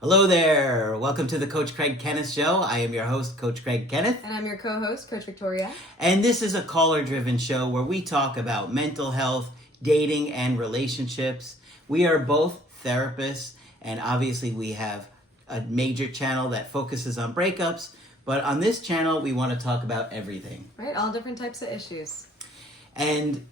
Hello there. Welcome to the Coach Craig Kenneth Show. I am your host, Coach Craig Kenneth. And I'm your co-host, Coach Victoria. And this is a caller-driven show where we talk about mental health, dating, and relationships. We are both therapists, and obviously we have a major channel that focuses on breakups. But on this channel, we want to talk about everything. Right, all different types of issues. And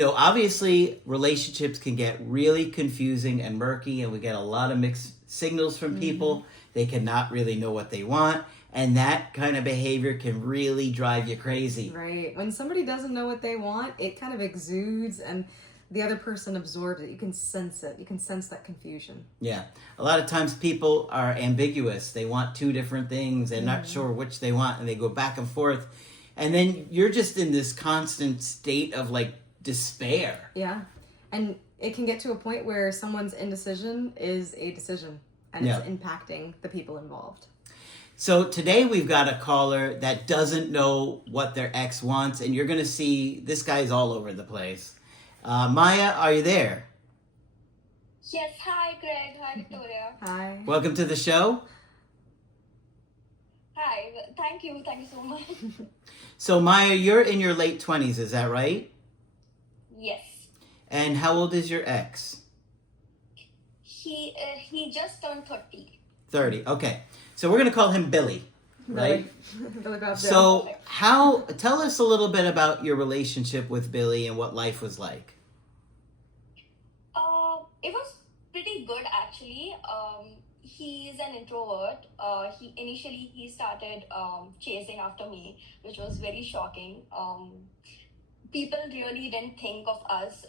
obviously relationships can get really confusing and murky, and we get a lot of mixed signals from people. They cannot really know what they want, and that kind of behavior can really drive you crazy. Right. When somebody doesn't know what they want, it kind of exudes and the other person absorbs it. You can sense it. You can sense that confusion. Yeah. A lot of times people are ambiguous. They want two different things. They're not sure which they want, and they go back and forth. And then you're just in this constant state of despair. Yeah. And it can get to a point where someone's indecision is a decision, and it's impacting the people involved. So today we've got a caller that doesn't know what their ex wants, and you're going to see this guy's all over the place. Maya, are you there? Yes, hi Greg, hi Victoria. Hi. Welcome to the show. Hi, thank you so much. So Maya, you're in your late 20s, is that right? Yes. And how old is your ex? He just turned 30. 30, okay. So we're going to call him Billy, right? Billy Bob Joe. So tell us a little bit about your relationship with Billy and what life was like. It was pretty good actually. He's an introvert. He started chasing after me, which was very shocking. People really didn't think of us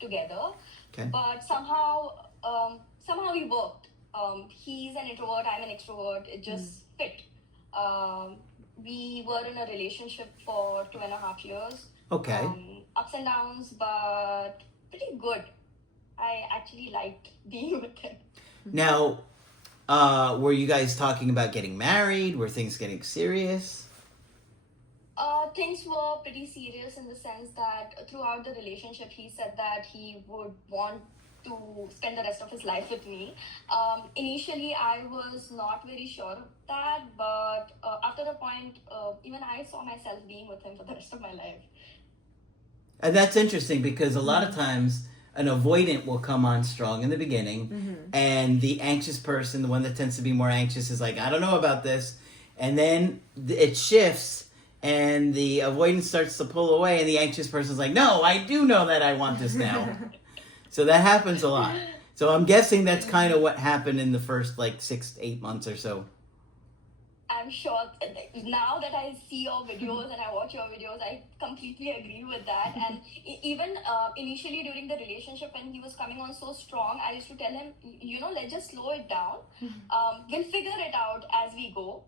together, Okay. but somehow we worked. He's an introvert, I'm an extrovert. It just fit. We were in a relationship for 2.5 years. Okay. Ups and downs, but pretty good. I actually liked being with him. Now, were you guys talking about getting married? Were things getting serious? Things were pretty serious in the sense that throughout the relationship, he said that he would want to spend the rest of his life with me. Initially, I was not very sure of that, but after a point, even I saw myself being with him for the rest of my life. And that's interesting because a lot of times an avoidant will come on strong in the beginning, and the anxious person, the one that tends to be more anxious, is like, I don't know about this. And then it shifts, and the avoidance starts to pull away, and the anxious person's like, no, I do know that I want this now. So that happens a lot. So I'm guessing that's kind of what happened in the first 6 to 8 months or so. I'm sure now that I see your videos and I watch your videos, I completely agree with that. And even initially during the relationship, when he was coming on so strong, I used to tell him, let's just slow it down. We'll figure it out as we go.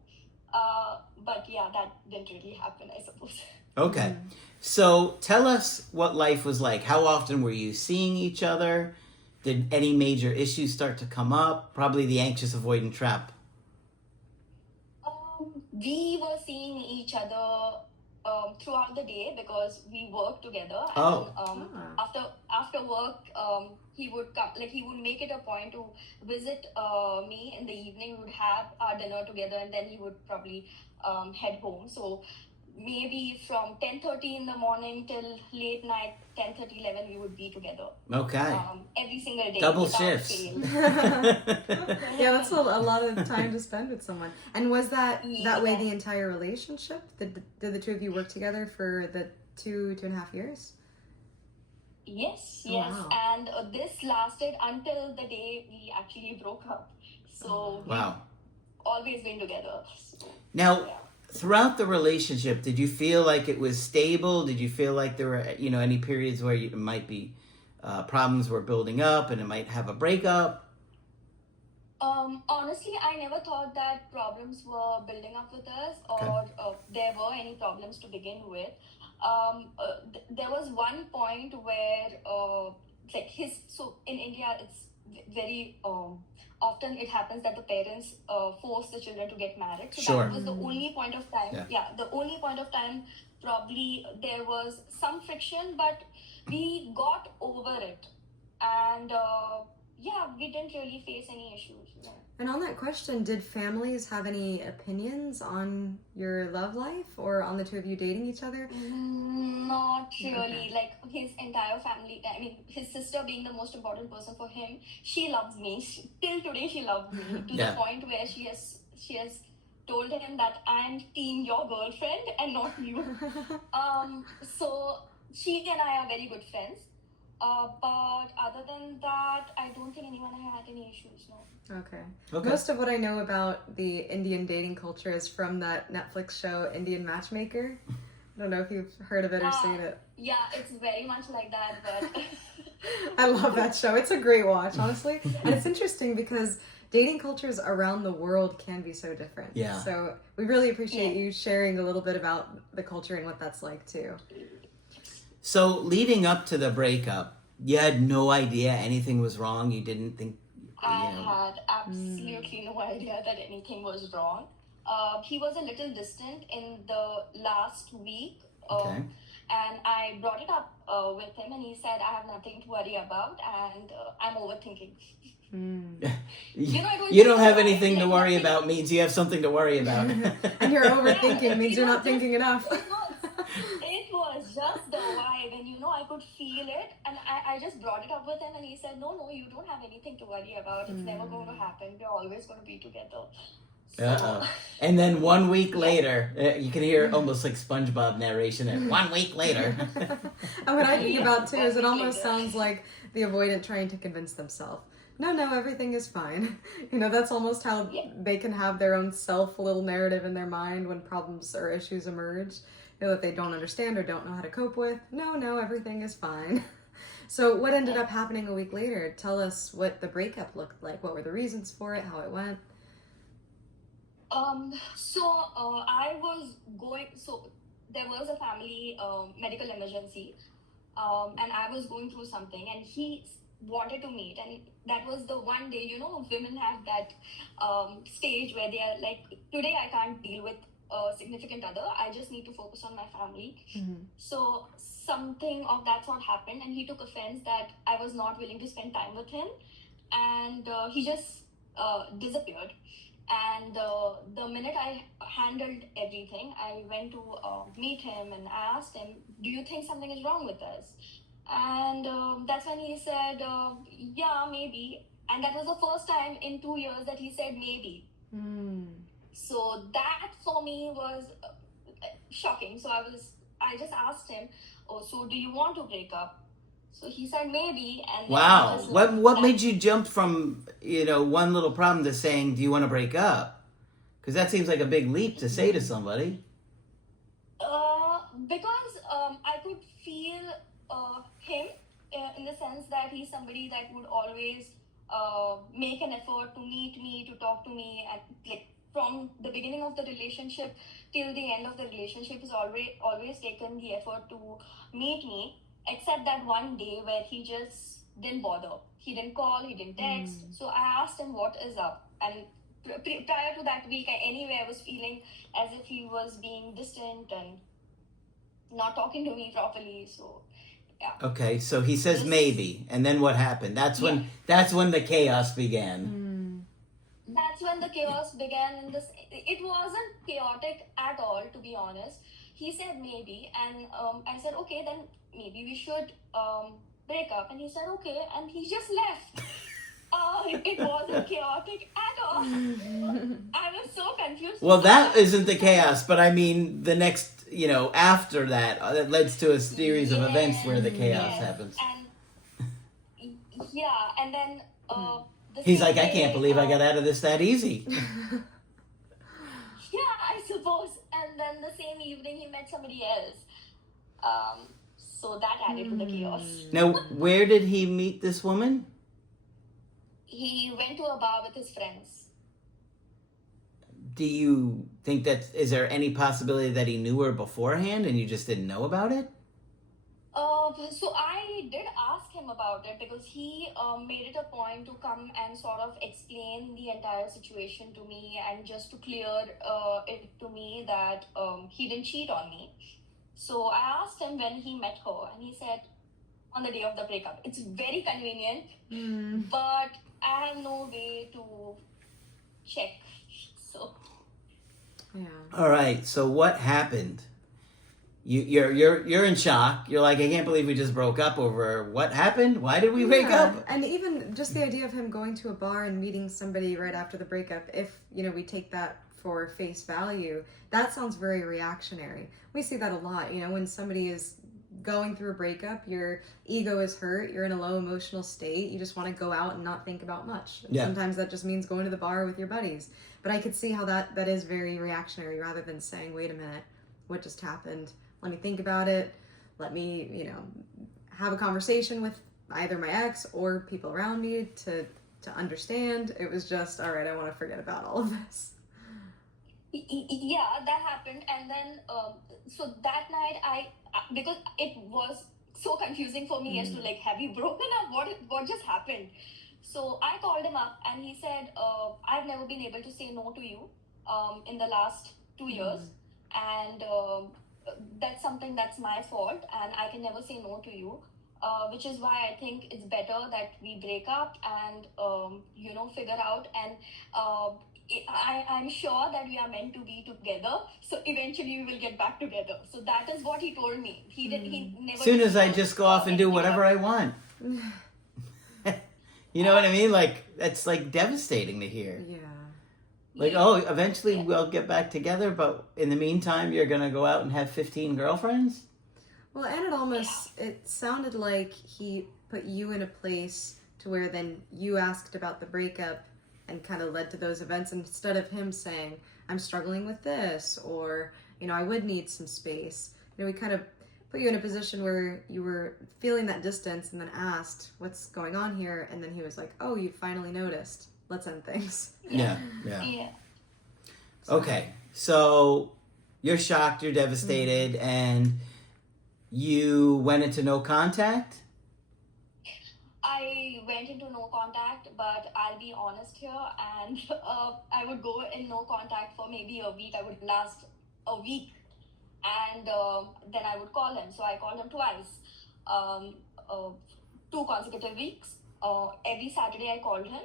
But yeah, that didn't really happen, I suppose. Okay. So tell us what life was like. How often were you seeing each other? Did any major issues start to come up? Probably the anxious avoidant trap. We were seeing each other throughout the day because we worked together. Oh. And after work, he would come. He would make it a point to visit me in the evening. We would have our dinner together, and then he would probably head home. So maybe from 10:30 in the morning till late night, 10:30, 11, we would be together. Okay. Every single day. Double without shifts. fail. Yeah, that's a lot of time to spend with someone. And was that way the entire relationship? Did the two of you work together for the 2.5 years? Yes. Wow. And this lasted until the day we actually broke up. So Wow. we've always been together. So, Now, yeah. throughout the relationship, did you feel like it was stable? Did you feel like there were, any periods where it might be problems were building up and it might have a breakup? Honestly, I never thought that problems were building up with us or there were any problems to begin with. There was one point where, so in India, it's very often it happens that the parents force the children to get married. So Sure. that was the only point of time. Yeah. The only point of time probably there was some friction, but we got over it. And yeah, we didn't really face any issues. Yeah. And on that question, did families have any opinions on your love life or on the two of you dating each other? Not really. Okay. Like his entire family. I mean, his sister being the most important person for him. She loves me. Till today, she loves me to Yeah. the point where she has told him that I'm team your girlfriend and not you. So she and I are very good friends. But other than that, I don't think anyone had any issues. No. Okay. Okay. Most of what I know about the Indian dating culture is from that Netflix show Indian Matchmaker. I don't know if you've heard of it or seen it. Yeah, it's very much like that, but I love that show. It's a great watch, honestly. And it's interesting because dating cultures around the world can be so different. Yeah. So we really appreciate you sharing a little bit about the culture and what that's like too. So leading up to the breakup, you had no idea anything was wrong. You didn't think. I had absolutely no idea that anything was wrong. He was a little distant in the last week. Okay. And I brought it up with him, and he said, I have nothing to worry about, and I'm overthinking. You don't have anything to worry about means you have something to worry about. And you're overthinking means you're not thinking enough. It was just the vibe, and I could feel it, and I just brought it up with him, and he said, no, you don't have anything to worry about. It's never going to happen. We're always going to be together. So, And then 1 week later, you can hear almost like SpongeBob narration it. 1 week later. And what I think about too is it almost sounds like the avoidant trying to convince themselves. No, everything is fine. That's almost how they can have their own self little narrative in their mind when problems or issues emerge that they don't understand or don't know how to cope with. No, everything is fine. So what ended up happening a week later? Tell us what the breakup looked like. What were the reasons for it? How it went? I was going, so there was a family medical emergency, and I was going through something, and he wanted to meet, and that was the one day, women have that stage where they are like, today I can't deal with a significant other, I just need to focus on my family. So something of that sort happened, and he took offense that I was not willing to spend time with him, and he just disappeared. And the minute I handled everything, I went to meet him, and I asked him, do you think something is wrong with us? And that's when he said, yeah, maybe. And that was the first time in 2 years that he said maybe. So that for me was shocking. So I just asked him, oh, so do you want to break up? So he said maybe, and wow. What made you jump from one little problem to saying, do you want to break up? Because that seems like a big leap to say to somebody. Because I could feel him in the sense that he's somebody that would always make an effort to meet me, to talk to me, and like from the beginning of the relationship till the end of the relationship, he's always taken the effort to meet me. Except that one day where he just didn't bother. He didn't call, he didn't text. So I asked him what is up. And prior to that week, I was feeling as if he was being distant and not talking to me properly. So, yeah. Okay, so he says maybe. And then what happened? That's when the chaos began. That's when the chaos began. And it wasn't chaotic at all, to be honest. He said maybe, and I said, okay, then maybe we should break up. And he said, okay, and he just left. It wasn't chaotic at all. I was so confused. Well, that isn't the chaos, but I mean the next, after that, that leads to a series of events where the chaos happens. And then he's like, I can't believe I got out of this that easy. Yeah, I suppose. And then the same evening, he met somebody else. So that added to the chaos. Now, where did he meet this woman? He went to a bar with his friends. Do you think is there any possibility that he knew her beforehand and you just didn't know about it? So I did ask him about it because he made it a point to come and sort of explain the entire situation to me and just to clear it to me that he didn't cheat on me. So I asked him when he met her, and he said on the day of the breakup. It's very convenient, Mm. but I have no way to check. So Yeah. All right. So what happened? You're in shock. You're like, I can't believe we just broke up over what happened. Why did we break Yeah, up? and even just the idea of him going to a bar and meeting somebody right after the breakup, if, we take that for face value, that sounds very reactionary. We see that a lot, when somebody is going through a breakup, your ego is hurt, you're in a low emotional state, you just want to go out and not think about much. And sometimes that just means going to the bar with your buddies. But I could see how that is very reactionary rather than saying, wait a minute, what just happened? Let me think about it. Let me, have a conversation with either my ex or people around me to understand. It was just, all right, I want to forget about all of this. yeah, that happened. And then so that night because it was so confusing for me as to like, have you broken up? What just happened? So I called him up and he said, I've never been able to say no to you in the last 2 years, and that's something that's my fault, and I can never say no to you, which is why I think it's better that we break up and figure out. And I'm sure that we are meant to be together, so eventually we will get back together. So that is what he told me. He never. As soon as I just go off and do whatever I want. You know what I mean? Like, that's like devastating to hear. Yeah. Like, oh, eventually we'll get back together, but in the meantime, you're going to go out and have 15 girlfriends? Well, and it sounded like he put you in a place to where then you asked about the breakup and kind of led to those events instead of him saying, I'm struggling with this, or, I would need some space. We kind of put you in a position where you were feeling that distance and then asked, what's going on here? And then he was like, oh, you finally noticed. Let's end things. Yeah. So, okay, so you're shocked, you're devastated, and you went into no contact? I went into no contact, but I'll be honest here, and I would go in no contact for maybe a week. I would last a week, and then I would call him. So I called him twice, 2 consecutive weeks. Every Saturday I called him,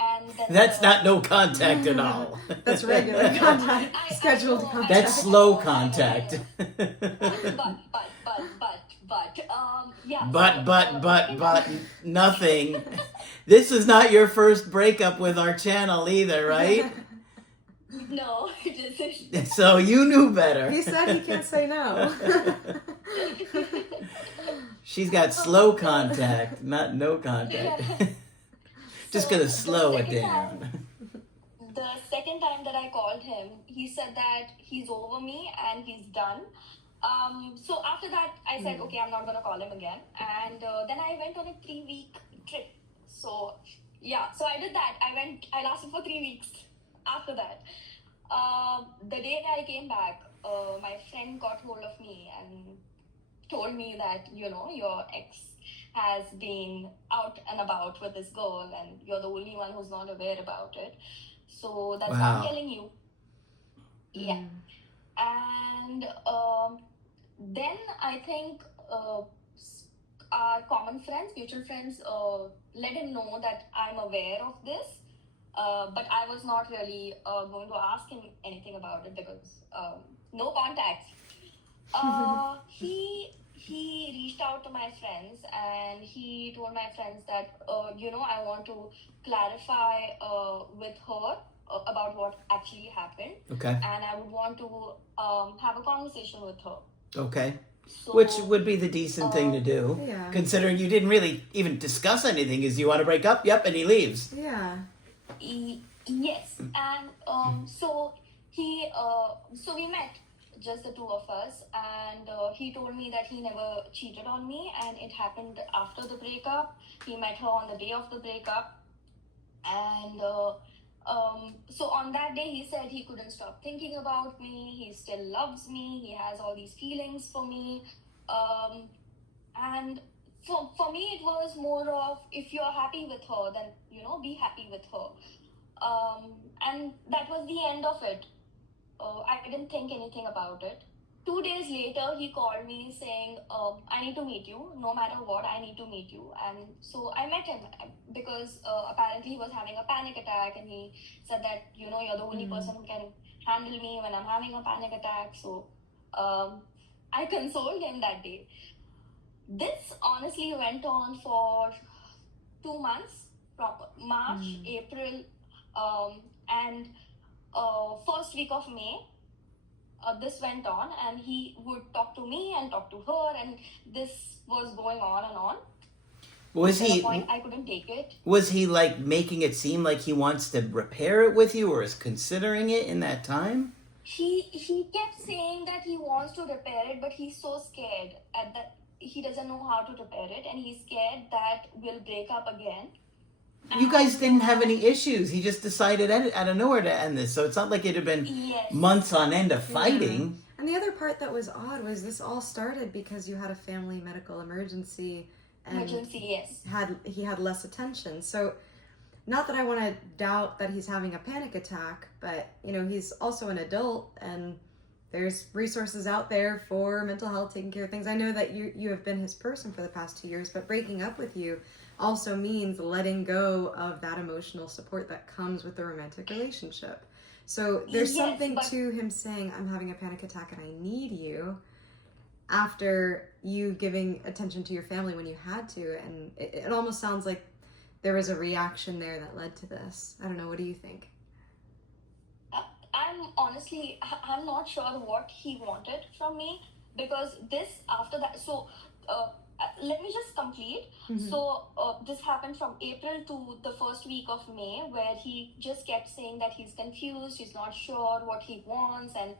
and then That's not no contact at all. That's regular contact, scheduled contact. That's slow contact. But, nothing. This is not your first breakup with our channel either, right? No, it isn't. So you knew better. He said he can't say no. She's got slow contact, not no contact. Just gonna slow it down. The second time that I called him, he said that he's over me and he's done. So after that, I said, okay, I'm not gonna call him again. And then I went on a 3-week trip. So so I did that. I lasted for 3 weeks after that. The day that I came back, my friend got hold of me and told me that, your ex has been out and about with this girl and you're the only one who's not aware about it. So that's why I'm telling you. Yeah. And then I think our common friends, mutual friends, let him know that I'm aware of this. But I was not really going to ask him anything about it because no contacts. He reached out to my friends and he told my friends that, I want to clarify with her about what actually happened. Okay. And I would want to have a conversation with her. Okay. So, which would be the decent thing to do, considering you didn't really even discuss anything. Is you want to break up? Yep, and he leaves. Yeah. Yes, and so we met, just the 2 of us, and he told me that he never cheated on me, and it happened after the breakup. He met her on the day of the breakup, and so on that day he said he couldn't stop thinking about me. He still loves me. He has all these feelings for me, and for me it was more of, if you're happy with her, then be happy with her. And that was the end of it. I didn't think anything about it 2 days later, he called me saying, I need to meet you. No matter what, I need to meet you. And so I met him because apparently he was having a panic attack, and he said that, you're the only person who can handle me when I'm having a panic attack. So I consoled him that day. This honestly went on for 2 months, from March, April, and first week of May. This went on, and he would talk to me and talk to her, and this was going on and on. Was To he? the point I couldn't take it. Was he like making it seem like he wants to repair it with you, or is considering it in that time? He kept saying that he wants to repair it, but he's so scared at that he doesn't know how to repair it, and he's scared that we'll break up again. You guys didn't have any issues. He just decided out of nowhere to end this. So it's not like it had been months on end of fighting. Yeah. And the other part that was odd was this all started because you had a family medical emergency. And yes. He had less attention. So not that I want to doubt that he's having a panic attack, but he's also an adult, and there's resources out there for mental health, taking care of things. I know that you have been his person for the past 2 years, but breaking up with you also means letting go of that emotional support that comes with the romantic relationship. So there's something to him saying, I'm having a panic attack and I need you, after you giving attention to your family when you had to. And it almost sounds like there was a reaction there that led to this. I don't know. What do you think? I'm not sure what he wanted from me, because after that, so let me just complete. So this happened from April to the first week of May, where he just kept saying that he's confused, he's not sure what he wants, and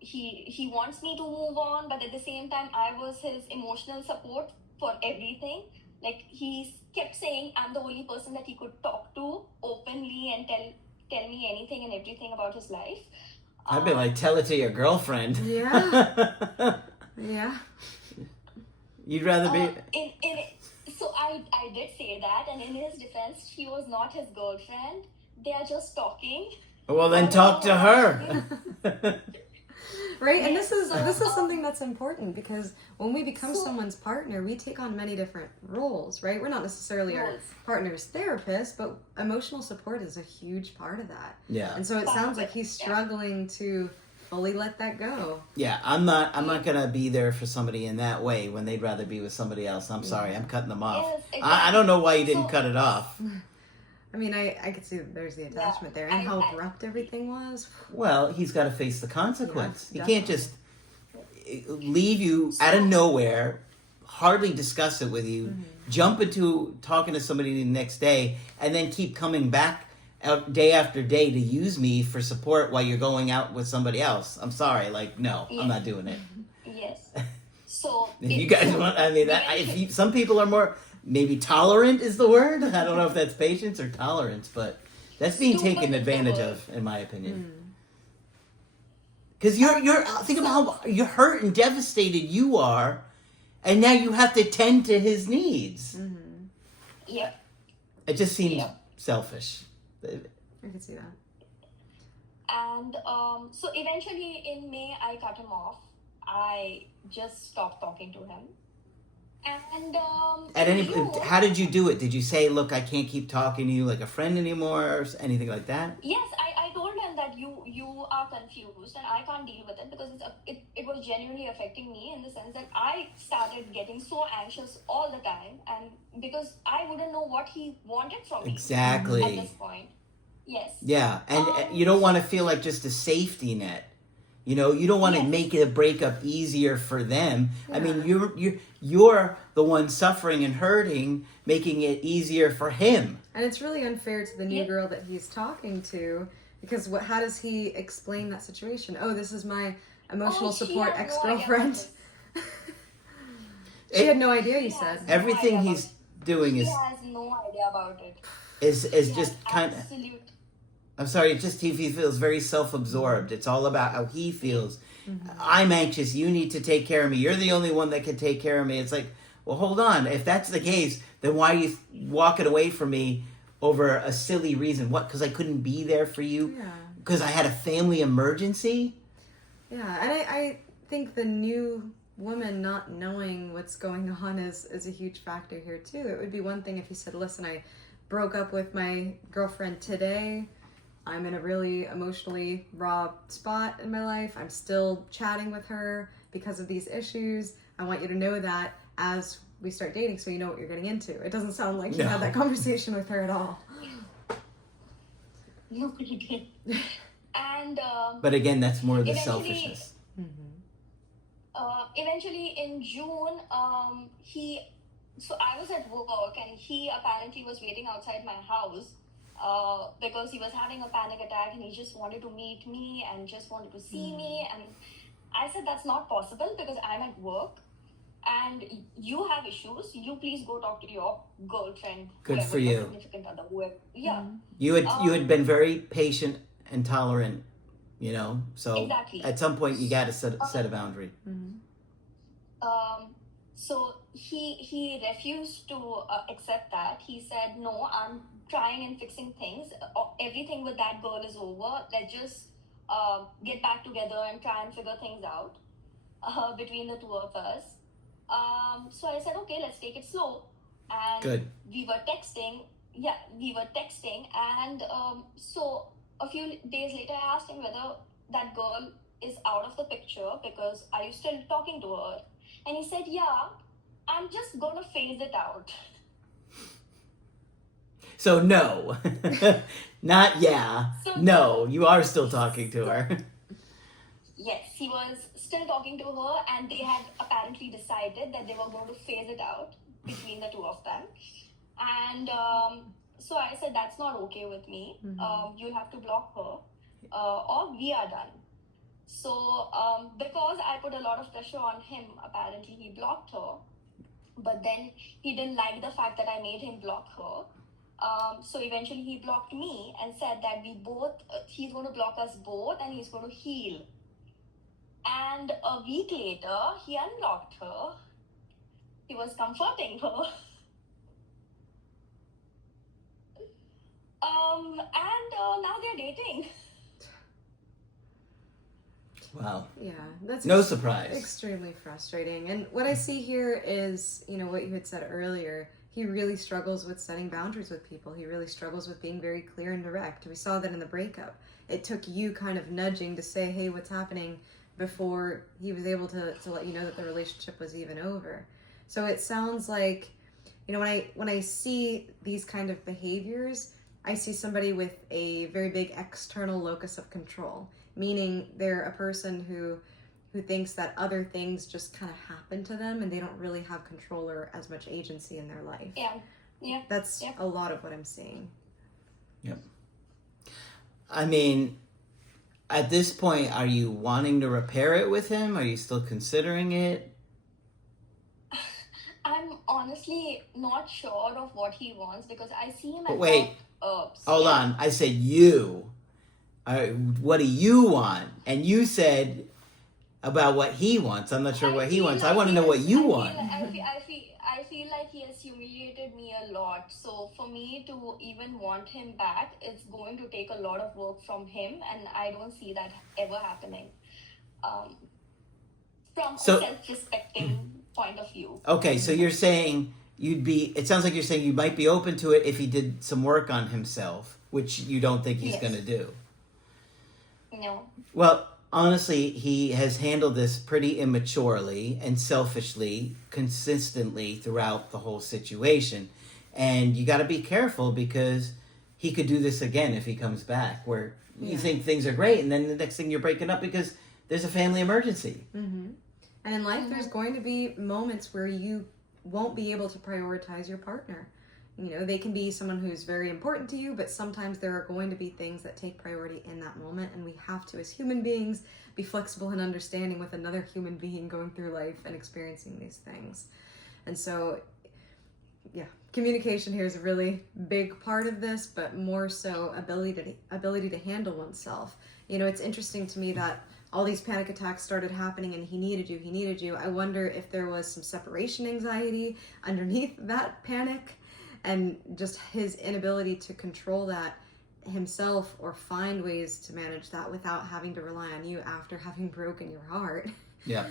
he wants me to move on, but at the same time I was his emotional support for everything. Like, he kept saying I'm the only person that he could talk to openly and tell me anything and everything about his life. I'd be like, tell it to your girlfriend. Yeah. Yeah. You'd rather be... So I did say that, and in his defense, she was not his girlfriend. They are just talking. Well, then talk to her. Right? And this is something that's important, because when we become someone's partner, we take on many different roles, right? We're not necessarily our partner's therapist, but emotional support is a huge part of that. Yeah. And so it sounds like he's struggling to fully let that go. Yeah, I'm not gonna be there for somebody in that way when they'd rather be with somebody else. I'm sorry, I'm cutting them off. Yes, exactly. I don't know why you didn't cut it off. I mean, I could see that there's the attachment there, and how abrupt everything was. Well, he's got to face the consequence. Yeah, he can't just leave you out of nowhere, hardly discuss it with you, jump into talking to somebody the next day, and then keep coming back out day after day to use me for support while you're going out with somebody else. I'm sorry, no, I'm not doing it. Yes. So If you guys want, some people are more, maybe tolerant is the word. I don't know if that's patience or tolerance, but that's being taken advantage of, in my opinion. Because you're think about how you're hurt and devastated you are, and now you have to tend to his needs. Yeah. It just seems selfish. I can see that. And so eventually in May, I cut him off. I just stopped talking to him. And how did you do it? Did you say, "Look, I can't keep talking to you like a friend anymore," or anything like that? Yes, I told him that you are confused and I can't deal with it, because it was genuinely affecting me, in the sense that I started getting so anxious all the time, and because I wouldn't know what he wanted from me Exactly. at this point. Yes. Yeah, and you don't want to feel like just a safety net. You don't want to make a breakup easier for them. Yeah. I mean, you're the one suffering and hurting, making it easier for him. And it's really unfair to the new girl that he's talking to, because how does he explain that situation? Oh, this is my emotional support ex-girlfriend. She had no idea, you said. Everything he's doing She has no idea about it. Is just kind of... I'm sorry, he feels very self-absorbed. It's all about how he feels. I'm anxious. You need to take care of me. You're the only one that can take care of me. It's like, well, hold on. If that's the case, then why are you walking away from me over a silly reason? What, because I couldn't be there for you? Yeah. Because I had a family emergency? Yeah, and I think the new woman not knowing what's going on is a huge factor here too. It would be one thing if you said, listen, I broke up with my girlfriend today. I'm in a really emotionally raw spot in my life. I'm still chatting with her because of these issues. I want you to know that as we start dating so you know what you're getting into. It doesn't sound like you had that conversation with her at all. No, he didn't. And But again, that's more the selfishness. Eventually in June, so I was at work and he apparently was waiting outside my house because he was having a panic attack and he just wanted to meet me and just wanted to see me. And I said, that's not possible because I'm at work and you have issues. You please go talk to your girlfriend. Good for you. Significant other, whoever. Yeah. You had been very patient and tolerant, you know, so exactly. At some point you got to set a boundary. So he refused to accept that. He said, no, I'm trying and fixing things. Everything with that girl is over. Let's just get back together and try and figure things out between the two of us. So I said, okay, let's take it slow. And Good. We were texting. Yeah, we were texting. And so a few days later, I asked him whether that girl is out of the picture because are you still talking to her? And he said, yeah, I'm just going to phase it out. So no, not yeah. So, no, you are still talking to her. Yes, he was still talking to her and they had apparently decided that they were going to phase it out between the two of them. And so I said, that's not okay with me. You'll have to block her or we are done. So because I put a lot of pressure on him, apparently he blocked her. But then he didn't like the fact that I made him block her. So eventually he blocked me and said that he's going to block us both and he's going to heal. And a week later, he unblocked her. He was comforting her. And now they're dating. Wow. Yeah, that's no surprise. Extremely frustrating. And what I see here is, you know, what you had said earlier. He really struggles with setting boundaries with people. He really struggles with being very clear and direct. We saw that in the breakup. It took you kind of nudging to say, hey, what's happening, before he was able to let you know that the relationship was even over. So it sounds like, you know, when I see these kind of behaviors, I see somebody with a very big external locus of control, meaning they're a person who thinks that other things just kind of happen to them and they don't really have control or as much agency in their life. Yeah. That's a lot of what I'm seeing. Yep. I mean, at this point, are you wanting to repair it with him? Are you still considering it? I'm honestly not sure of what he wants because I see him But wait, hold on. I said you. What do you want? And you said about what he wants. I'm not sure what he wants. I want to know what you want. I feel like he has humiliated me a lot. So for me to even want him back, it's going to take a lot of work from him, and I don't see that ever happening. From a self-respecting point of view. Okay, so you're saying it sounds like you're saying you might be open to it if he did some work on himself, which you don't think he's going to do. No. Well, honestly, he has handled this pretty immaturely and selfishly, consistently throughout the whole situation. And you got to be careful because he could do this again if he comes back, where you think things are great, and then the next thing you're breaking up because there's a family emergency. Mm-hmm. And in life, there's going to be moments where you won't be able to prioritize your partner. You know, they can be someone who's very important to you, but sometimes there are going to be things that take priority in that moment, and we have to, as human beings, be flexible and understanding with another human being going through life and experiencing these things. And so, yeah, communication here is a really big part of this, but more so ability to handle oneself. You know, it's interesting to me that all these panic attacks started happening and he needed you. I wonder if there was some separation anxiety underneath that panic. And just his inability to control that himself or find ways to manage that without having to rely on you after having broken your heart. Yeah.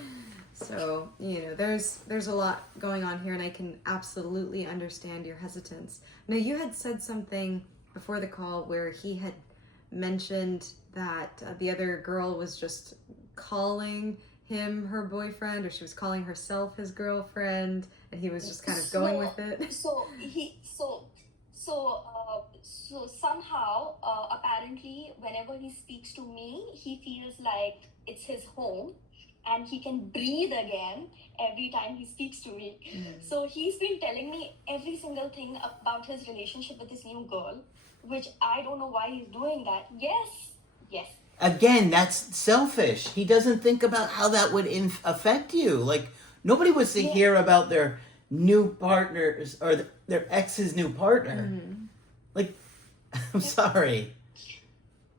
So, there's a lot going on here, and I can absolutely understand your hesitance. Now, you had said something before the call where he had mentioned that the other girl was just calling him her boyfriend, or she was calling herself his girlfriend, and he was just kind of going with it. So somehow, apparently, whenever he speaks to me, he feels like it's his home, and he can breathe again every time he speaks to me. So he's been telling me every single thing about his relationship with this new girl, which I don't know why he's doing that. Yes. Again, that's selfish. He doesn't think about how that would affect you. Like, nobody wants to hear about their new partners or their ex's new partner. Like, I'm sorry.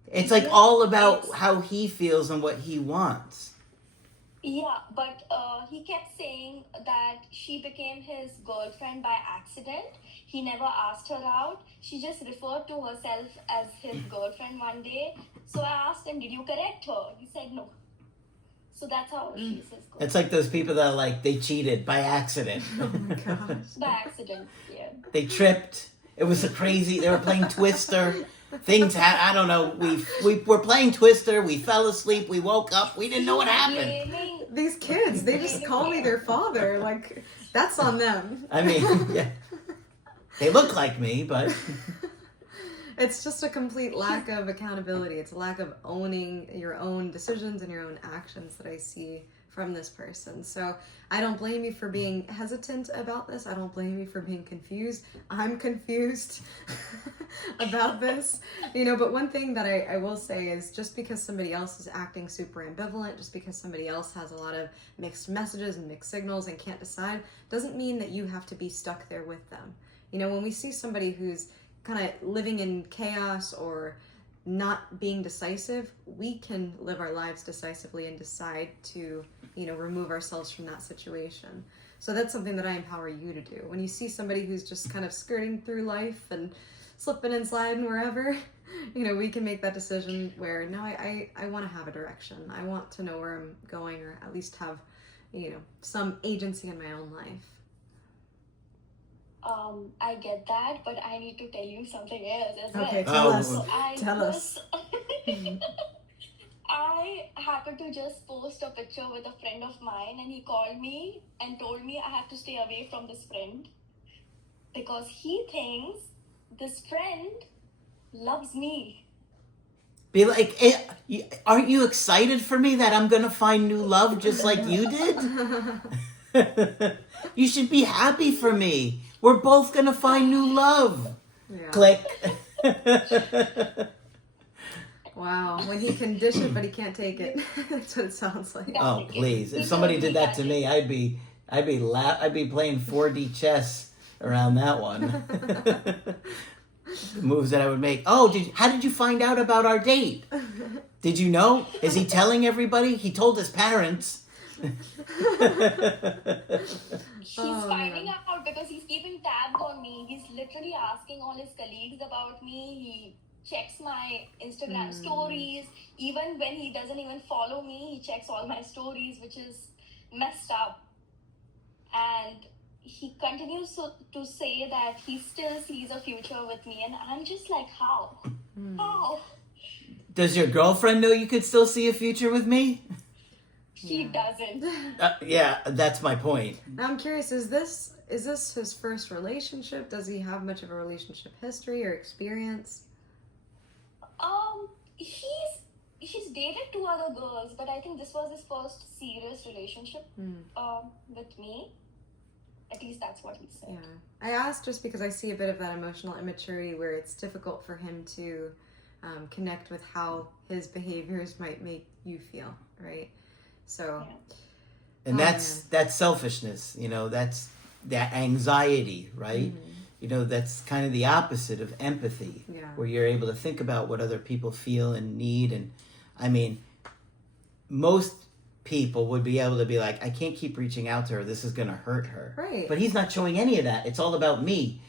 It's like all about how he feels and what he wants. Yeah, but he kept saying that she became his girlfriend by accident. He never asked her out. She just referred to herself as his girlfriend one day. So I asked him, did you correct her? He said no. So that's how she's his girlfriend. It's like those people that they cheated by accident. Oh my gosh. By accident, yeah. They tripped. It was they were playing Twister. Things I don't know. We were playing Twister. We fell asleep. We woke up. We didn't know what happened. These kids, they just call me their father. Like, that's on them. I mean, yeah. They look like me, but it's just a complete lack of accountability. It's a lack of owning your own decisions and your own actions that I see from this person. So I don't blame you for being hesitant about this. I don't blame you for being confused. I'm confused about this, but one thing that I will say is just because somebody else is acting super ambivalent, just because somebody else has a lot of mixed messages and mixed signals and can't decide, doesn't mean that you have to be stuck there with them. When we see somebody who's kind of living in chaos or not being decisive, we can live our lives decisively and decide to, remove ourselves from that situation. So that's something that I empower you to do. When you see somebody who's just kind of skirting through life and slipping and sliding wherever, we can make that decision where, no, I want to have a direction. I want to know where I'm going, or at least have, some agency in my own life. I get that, but I need to tell you something else as well. Okay, tell us. So Tell us. I happened to just post a picture with a friend of mine, and he called me and told me I have to stay away from this friend because he thinks this friend loves me. be like, aren't you excited for me that I'm going to find new love just like you did? You should be happy for me. We're both going to find new love. Yeah. Click. Wow, when he can dish it but he can't take it. That's what it sounds like. Oh, please. If somebody did that to me, I'd be playing 4D chess around that one. The moves that I would make. Oh, how did you find out about our date? Did you know? Is he telling everybody? He told his parents. He's finding out because he's keeping tabs on me. He's literally asking all his colleagues about me. He checks my Instagram stories. Even when he doesn't even follow me, he checks all my stories, which is messed up. And he continues to say that he still sees a future with me. And I'm just like, how? How? Does your girlfriend know you could still see a future with me? She doesn't. Yeah, that's my point. Now I'm curious, is this his first relationship? Does he have much of a relationship history or experience? He's dated 2 other girls, but I think this was his first serious relationship with me. At least that's what he said. Yeah. I asked just because I see a bit of that emotional immaturity where it's difficult for him to connect with how his behaviors might make you feel, right? So, and that's selfishness, that's that anxiety, right? Mm-hmm. That's kind of the opposite of empathy, where you're able to think about what other people feel and need. And I mean, most people would be able to be like, I can't keep reaching out to her. This is going to hurt her. Right. But he's not showing any of that. It's all about me.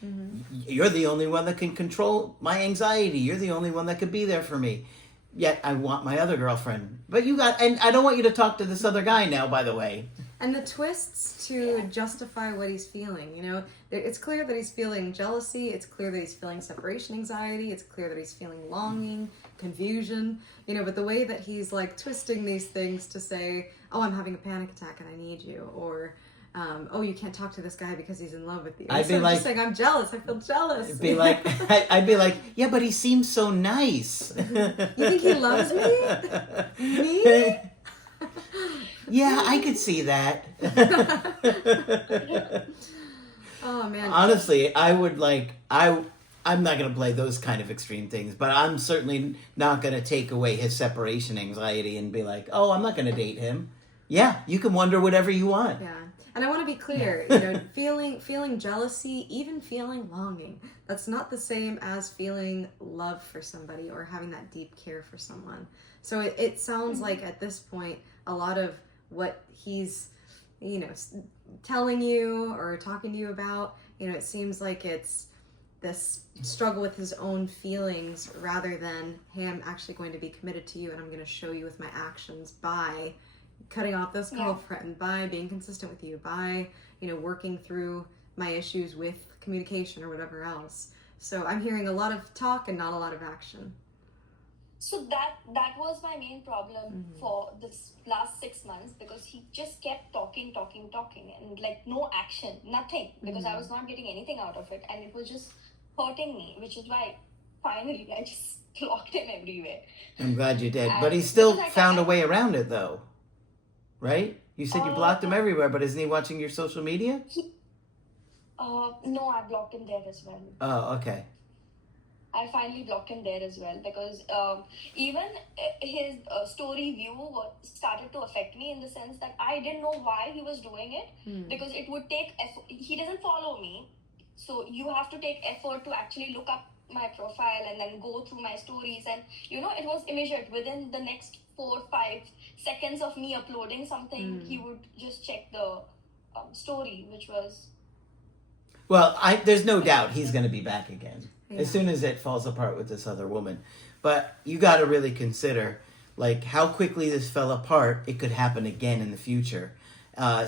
You're the only one that can control my anxiety. You're the only one that could be there for me. Yet I want my other girlfriend. But and I don't want you to talk to this other guy now, by the way. And the twists to justify what he's feeling, you know, it's clear that he's feeling jealousy. It's clear that he's feeling separation anxiety. It's clear that he's feeling longing, confusion, you know, but the way that he's like twisting these things to say, oh, I'm having a panic attack and I need you, or, oh, you can't talk to this guy because he's in love with you. I'd be like, just saying, I'm jealous. I feel jealous. I'd be like, yeah, but he seems so nice. You think he loves me? Me? Yeah, I could see that. Oh man. Honestly, I would I'm not going to play those kind of extreme things, but I'm certainly not going to take away his separation anxiety and be like, oh, I'm not going to date him. Yeah, you can wonder whatever you want. Yeah. And I want to be clear, you know, feeling jealousy, even feeling longing, that's not the same as feeling love for somebody or having that deep care for someone. So it sounds like at this point, a lot of what he's, you know, telling you or talking to you about, you know, it seems like it's this struggle with his own feelings rather than, hey, I'm actually going to be committed to you and I'm going to show you with my actions by cutting off this girlfriend, by being consistent with you, by, you know, working through my issues with communication or whatever else. So I'm hearing a lot of talk and not a lot of action. So that was my main problem for this last 6 months, because he just kept talking and like no action, nothing, because I was not getting anything out of it and it was just hurting me, which is why finally I just blocked him everywhere. I'm glad you did. But he still found a way around it though, right? You said you blocked him everywhere, but isn't he watching your social media? No, I blocked him there as well. Oh, okay. I finally blocked him there as well, because even his story view started to affect me in the sense that I didn't know why he was doing it, because it would take effort. He doesn't follow me, so you have to take effort to actually look up my profile and then go through my stories, and you know, it was immediate. Within the next 4-5 seconds of me uploading something, he would just check the story, which was... Well, there's no doubt he's going to be back again. As soon as it falls apart with this other woman. But you got to really consider, like, how quickly this fell apart, it could happen again in the future.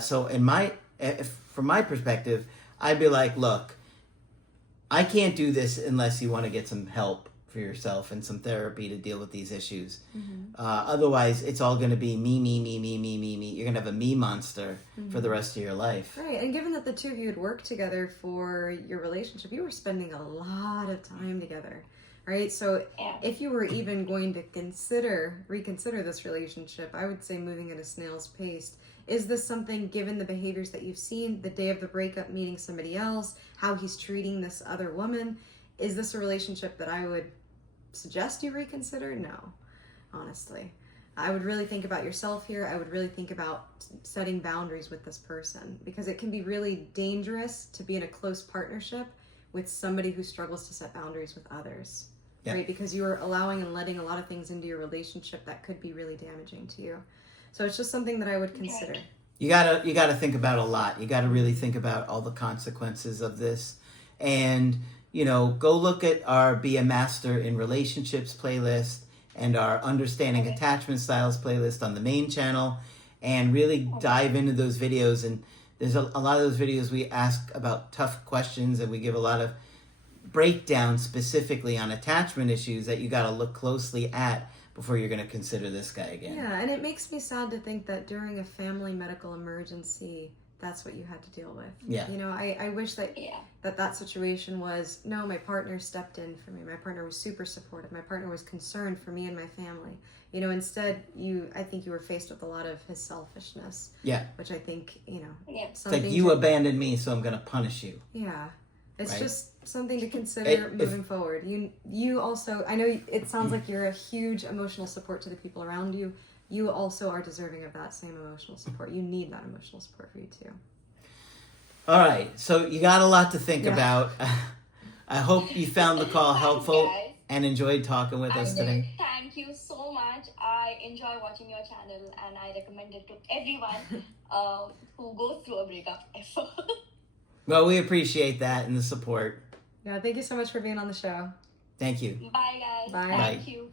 So from my perspective, I'd be like, look, I can't do this unless you want to get some help for yourself and some therapy to deal with these issues. Otherwise, it's all going to be me. You're going to have a me monster for the rest of your life. Right, and given that the two of you had worked together for your relationship, you were spending a lot of time together, right? So if you were even going to reconsider this relationship, I would say moving at a snail's pace. Is this something, given the behaviors that you've seen, the day of the breakup, meeting somebody else, how he's treating this other woman, is this a relationship that I would suggest you reconsider? No, honestly. I would really think about yourself here. I would really think about setting boundaries with this person, because it can be really dangerous to be in a close partnership with somebody who struggles to set boundaries with others, right? Because you are allowing and letting a lot of things into your relationship that could be really damaging to you. So it's just something that I would consider. You gotta think about a lot. You gotta really think about all the consequences of this, and you know, go look at our Be a Master in Relationships playlist and our Understanding Attachment Styles playlist on the main channel, and really dive into those videos. And there's a lot of those videos we ask about tough questions, and we give a lot of breakdown specifically on attachment issues that you got to look closely at before you're going to consider this guy again. Yeah, and it makes me sad to think that during a family medical emergency, that's what you had to deal with. Yeah. You know, I wish that that situation was, no, my partner stepped in for me. My partner was super supportive. My partner was concerned for me and my family. You know, instead, I think you were faced with a lot of his selfishness. Yeah. Which I think, you know. Yeah. It's like, you abandoned me, so I'm going to punish you. Yeah. It's right? just something to consider moving forward. You also, I know it sounds like you're a huge emotional support to the people around you. You also are deserving of that same emotional support. You need that emotional support for you too. All right, so you got a lot to think about. I hope you found the call helpful. Guys. and enjoyed talking with us today. Thank you so much. I enjoy watching your channel and I recommend it to everyone who goes through a breakup ever. Well, we appreciate that and the support. Yeah, thank you so much for being on the show. Thank you. Bye, guys. Bye. Thank Bye. you.